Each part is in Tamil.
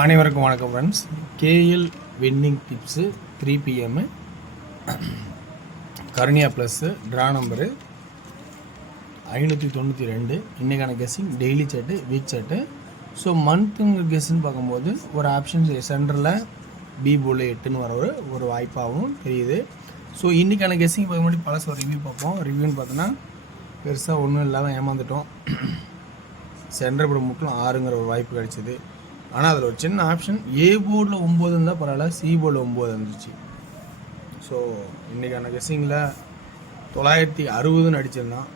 அனைவருக்கும் வணக்கம் friends. KL winning tips 3 PM Karunya plus draw number 592. இன்றைக்கான guessing daily set, week set. So மந்த்துங்க கெஸ்ஸுன்னு பார்க்கும்போது ஒரு ஆப்ஷன்ஸ் சென்டரில் பி போல் 8ன்னு வர ஒரு வாய்ப்பாகவும் தெரியுது. ஸோ இன்றைக்கான கெஸ்ஸிங் பார்க்க முன்னாடி பழச ஒரு ரிவ்யூ பார்ப்போம். ரிவ்யூன்னு பார்த்தோன்னா பெருசாக ஒன்றும் இல்லாமல் ஏமாந்துட்டோம். சென்டர் போர்டு மட்டும் 6ங்கிற ஒரு வாய்ப்பு கிடச்சிது. ஆனால் அதில் ஒரு சின்ன ஆப்ஷன் ஏ போர்டில் 9 இருந்தால் பரவாயில்ல, சி போர்டில் 9 வந்துருச்சு. ஸோ இன்றைக்கான கெஸ்ஸிங்கில் 960ன்னு அடிச்சிருந்தான்.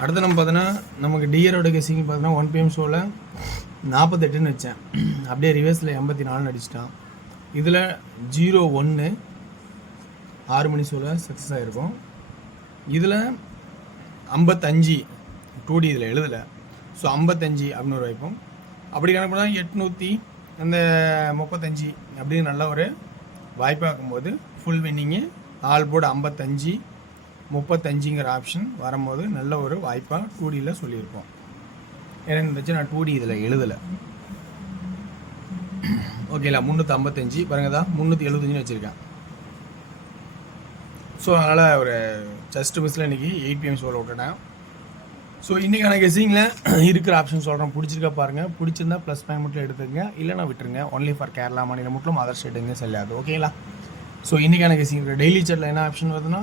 அடுத்து நம்ம பார்த்தோன்னா நமக்கு டியரோட கெஸ்ஸிங் பார்த்தோன்னா 1 PM ஷோவில் 48ன்னு வச்சேன். அப்படியே ரிவர்ஸில் 84ன்னு அடிச்சிட்டான். இதில் 01 6 மணி ஷோவில் சக்ஸஸ் ஆகிருக்கும். இதில் 55 2D இதில் எழுதலை. ஸோ 55 அப்படின்னு ஒரு வாய்ப்பும். அப்படி கணக்கு பண்ணால் 835 அப்படின்னு நல்ல ஒரு வாய்ப்பாக்கும்போது ஃபுல் வின்னிங்கு ஆல் போர்டு 55 35ங்கிற ஆப்ஷன் வரும்போது நல்ல ஒரு வாய்ப்பாக 2Dயில் சொல்லியிருப்போம். ஏன்னா இருந்துச்சு நான் 2D இதில் எழுதலை. ஓகேங்களா, 355 பாருங்க தான் 375ன்னு வச்சுருக்கேன். ஸோ அதனால் ஒரு ஜஸ்ட் மிஸ்ஸில் இன்றைக்கி 8 PM ஷோவில் விட்டுட்டேன். ஸோ இன்றைக்கான கெஸ்ஸிங்கில் இருக்கிற ஆப்ஷன் சொல்கிறேன். பிடிச்சிருக்கா பாருங்கள். பிடிச்சிருந்தா ப்ளஸ் பாயிண்ட் மட்டும் எடுத்துங்க, இல்லைனா விட்டுருங்க. ஒன்லி ஃபார் கேரளா மாநிலம் மட்டும், அதர் ஸ்டேட்டுங்க செல்லாது. ஓகேங்களா. ஸோ இன்றைக்கான கெஸ்ஸிங் இருக்கிற டெய்லி சார்ட்டில் என்ன ஆப்ஷன் வருதுன்னா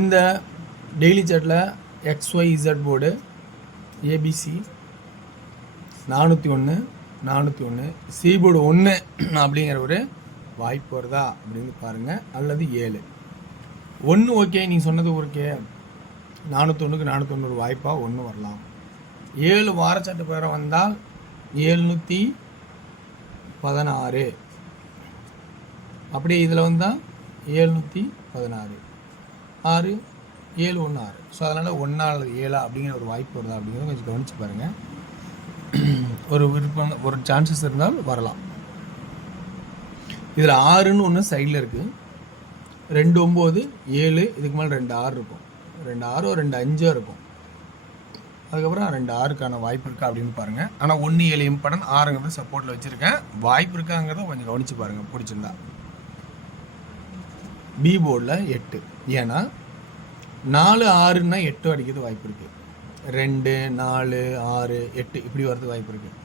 இந்த டெய்லி சார்ட்டில் XYZ board ABC 401 C board 1 அப்படிங்கிற ஒரு வாய்ப்பு வருதா அப்படின்னு பாருங்கள். அல்லது 7 1 ஓகே, நீங்கள் சொன்னது ஓகே. 401க்கு 401 ஒரு வாய்ப்பாக 1 வரலாம். 7 வாரச்சாட்டு பேரம் வந்தால் 716. அப்படியே இதில் வந்தால் 716 6 7 1 6. ஸோ அதனால் 1 அல்லது 7 அப்படிங்கிற ஒரு வாய்ப்பு வருதா அப்படிங்கிறத கொஞ்சம் கவனித்து பாருங்கள். ஒரு விருப்பம், ஒரு சான்சஸ் இருந்தால் வரலாம். இதில் 6ன்னு ஒன்று சைடில் இருக்குது. 2 9 7 இதுக்கு மேலே 2 6 இருக்கும். 2 6 2 5 இருக்கும். அதுக்கப்புறம் 2 6க்கான வாய்ப்பு இருக்கா அப்படின்னு பாருங்கள். ஆனால் 1 7 இம்பார்ட்டன், 6ங்கிறது சப்போர்ட்டில் வச்சுருக்கேன். வாய்ப்பு இருக்காங்கிறத கொஞ்சம் கவனித்து பாருங்கள் பிடிச்சிருந்தா. பி போர்டில் 8, ஏன்னா 4 6ன்னா 8 அடிக்கிறது வாய்ப்பு இருக்குது. 2 4 6 8 இப்படி வரதுக்கு வாய்ப்பு இருக்குது.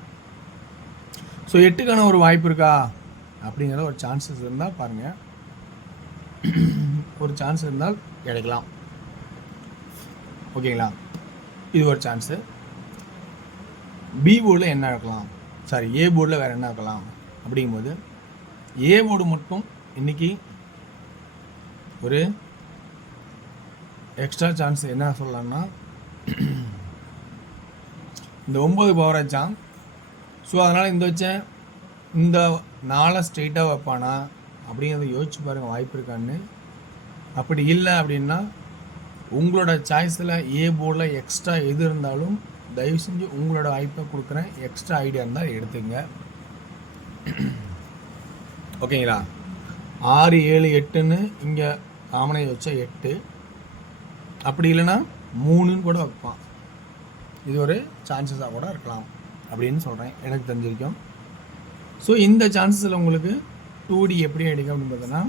ஸோ 8க்கான ஒரு வாய்ப்பு இருக்கா அப்படிங்கிற ஒரு சான்சஸ் இருந்தால் பாருங்கள். ஒரு சான்ஸ் இருந்தால் கிடைக்கலாம். ஓகேங்களா, இது ஒரு சான்ஸு. பி போர்டில் என்ன இருக்கலாம், சாரி ஏ போர்டில் வேறு என்ன இருக்கலாம் அப்படிங்கும்போது ஏ போர்டு மட்டும் இன்றைக்கி ஒரு எக்ஸ்ட்ரா சான்ஸ் என்ன சொல்லலாம்னா இந்த 9 பவர் வச்சான். ஸோ அதனால் இந்த வச்சேன், இந்த 4 ஸ்ட்ரெயிட்டாக வைப்பானா அப்படிங்கிறத யோசிச்சு பாருங்கள் வாய்ப்பு இருக்கான்னு. அப்படி இல்லை அப்படின்னா உங்களோட சாய்ஸில் ஏ போர்டில் எக்ஸ்ட்ரா எது இருந்தாலும் தயவு செஞ்சு உங்களோட வாய்ப்பை கொடுக்குறேன். எக்ஸ்ட்ரா ஐடியா இருந்தால் எடுத்துங்க. ஓகேங்களா. 6 7 8ன்னு இங்கே காமனை வச்சா 8, அப்படி இல்லைன்னா 3ன்னு கூட வைப்பான். இது ஒரு சான்சஸாக கூட இருக்கலாம் அப்படின்னு சொல்கிறேன், எனக்கு தெரிஞ்சிருக்கும். ஸோ இந்த சான்சஸில் உங்களுக்கு 2D எப்படி அடிக்கும் அப்படின்னு பார்த்தோன்னா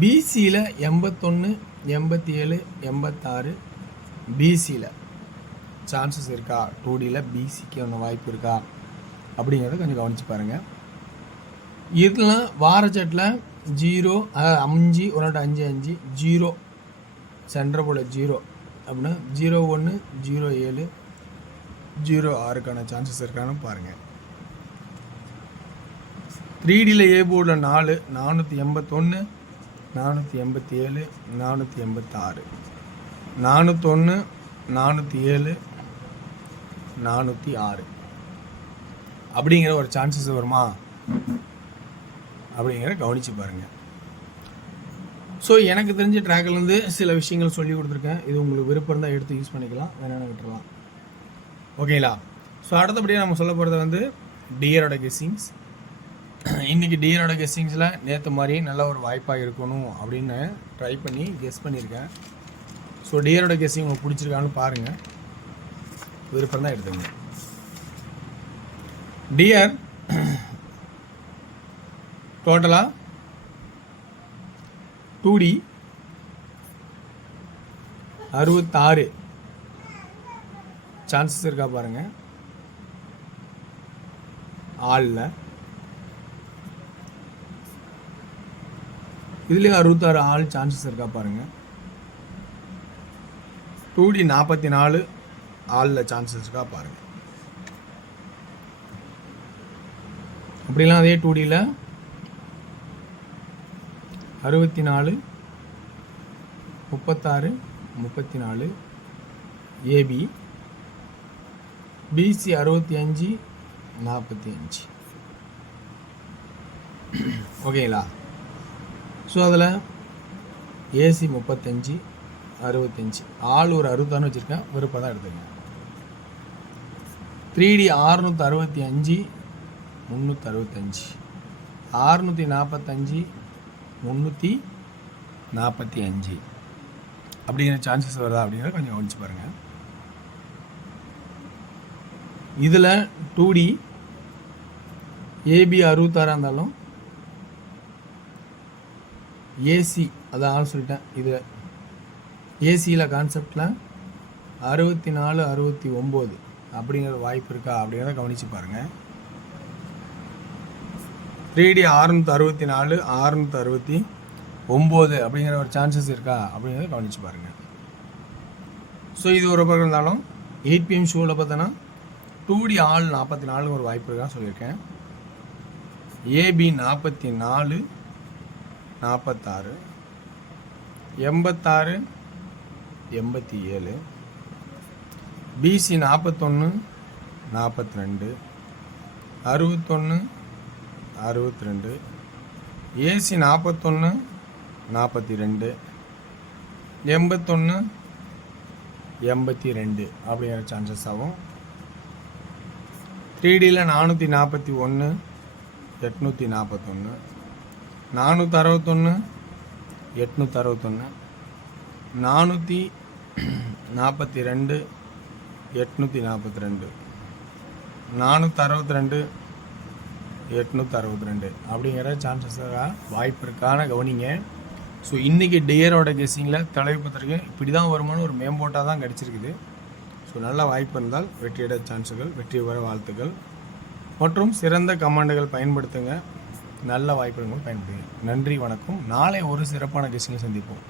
பிசியில் 81 87 86 பிசியில் சான்சஸ் இருக்கா, 2Dயில் பிசிக்கு ஒன்று வாய்ப்பு இருக்கா அப்படிங்கிறத கொஞ்சம் கவனித்து பாருங்கள். இதெல்லாம் வாரச்சட்டில் 0 5 1 5 5 0 சென்டர் போல் 0 அப்படின்னா 01 07 06க்கான சான்சஸ் இருக்கான்னு பாருங்கள். 3Dயில் ஏ போர்டில் 4 481 487 486 401 407 406 அப்படிங்கிற ஒரு சான்சஸ் வருமா அப்படிங்கிற கவனித்து பாருங்கள். ஸோ எனக்கு தெரிஞ்ச ட்ராக்லேருந்து சில விஷயங்கள் சொல்லி கொடுத்துருக்கேன். இது உங்களுக்கு விருப்பம் இருந்தால் எடுத்து யூஸ் பண்ணிக்கலாம், வேணாலும் விட்டுறலாம். ஓகேங்களா. ஸோ அடுத்தபடியாக நம்ம சொல்ல போகிறது வந்து டியரோட கெஸ்ஸிங்ஸ். இன்றைக்கி டியரோட கெஸ்ஸிங்ஸில் நேற்று மாதிரி நல்ல ஒரு வாய்ப்பாக இருக்கணும் அப்படின்னு ட்ரை பண்ணி கெஸ் பண்ணியிருக்கேன். ஸோ டியரோட கெஸ்ஸிங் உங்களுக்கு பிடிச்சிருக்கான்னு பாருங்கள், விருப்பம் தான் எடுத்துங்க. டியர் டோட்டலாக 2D 66 சான்சஸ் இருக்கா பாருங்க. ஆளில் இதுலேயும் 66 ஆள் சான்சஸ் இருக்கா பாருங்க. 2D 44 ஆளில் சான்சஸ் இருக்கா பாருங்க. அப்படிலாம் அதே 2Dயில் 64 36 34 ஏபி, பிசி 65 45. ஓகேங்களா? ஸோ அதில் ஏசி 35 65 ஆள் ஒரு 66 வச்சுருக்கேன், விருப்பம் தான் எடுத்துக்கங்க. 3D 665 365 645 345 அப்படிங்கிற சான்சஸ் வருதா அப்படிங்கிறத கொஞ்சம் கவனிச்சு பாருங்கள். இதில் 2D ஏபி 66 இருந்தாலும் ஏசி அதான் சொல்லிட்டேன். இது ஏசியில் கான்செப்டில் 64 69 அப்படிங்கிற வாய்ப்பு இருக்கா அப்படிங்கிறத கவனித்து பாருங்கள். 3D 664 669 அப்படிங்கிற ஒரு சான்சஸ் இருக்கா அப்படிங்கிறத கவனித்து பாருங்கள். ஸோ இது ஒரு பக்கம் இருந்தாலும் 8 PM ஷோவில் பார்த்தோன்னா 2D ஆள் 44 ஒரு வாய்ப்பு இருக்கா சொல்லியிருக்கேன். ஏபி 44 46 86 87 பிசி 41 42 61 62 ஏசி 41 42 81 82 அப்படிங்கிற சான்சஸ் ஆகும். 3Dயில் 441 841 461 861 442 842 462 862 அப்படிங்கிற சான்சஸாக வாய்ப்பு இருக்கான கவனிங்க. ஸோ இன்றைக்கி டியரோட கெஸ்ஸிங்கில் தலைப்பத்திரிக்கை இப்படி தான் வருமானு ஒரு மேம்போட்டாக தான் கிடச்சிருக்குது. ஸோ நல்ல வாய்ப்பு இருந்தால் வெற்றியிட சான்ஸுகள், வெற்றி பெற வாழ்த்துக்கள் மற்றும் சிறந்த கமாண்டுகள் பயன்படுத்துங்க. நல்ல வாய்ப்புகள் பயன்படுத்துங்க. நன்றி, வணக்கம். நாளை ஒரு சிறப்பான கெஸ்ஸிங்கை சந்திப்போம்.